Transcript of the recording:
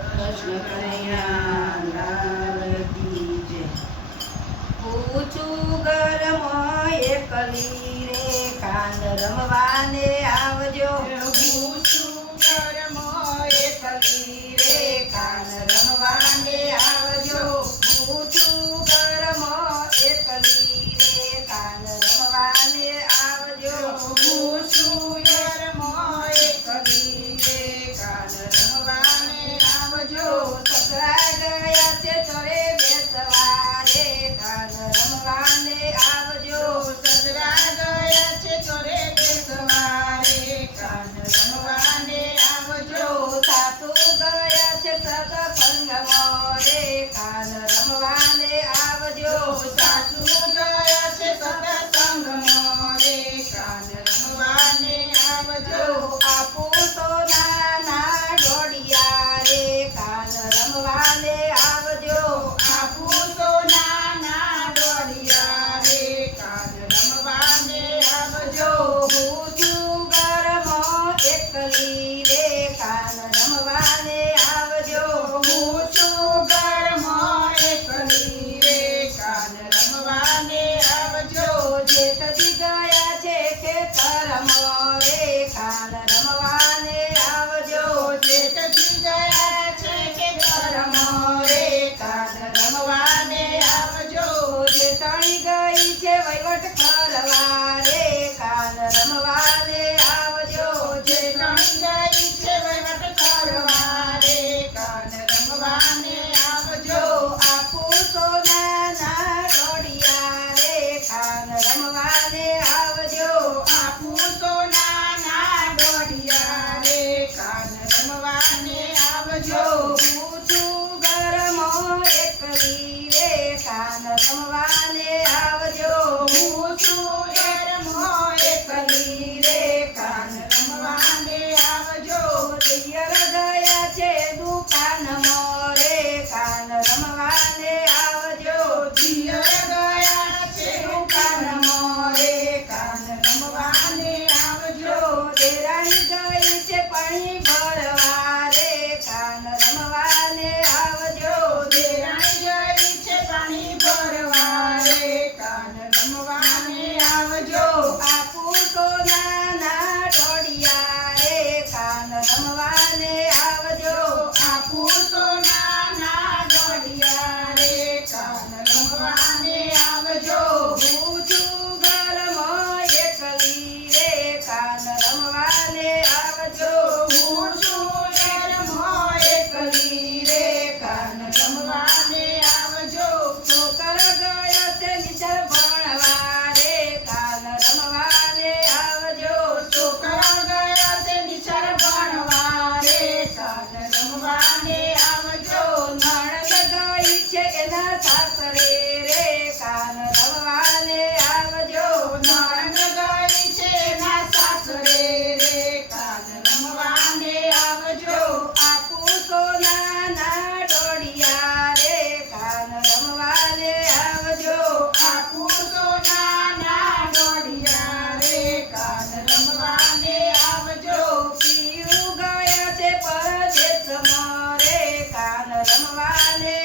કૃષ્ણ લાલ કી જય. પૂછું ગરમ એકલી રે કાન રમવાને આવજો એકલી રે કાન રમવાને આવજો my job. સાસરે રે, કાન આવજો. નણંદ ગઈ છે ના સાસરે રે, કાન રમવાને આવજો. આપું સોના ના રે, કાન રમવાને આવજો. આપું સોના ના ડોડિયા રે, કાન રમવાને આવજો. પીયું ગયા છે પરદેશમાં રે, કાન રમવાને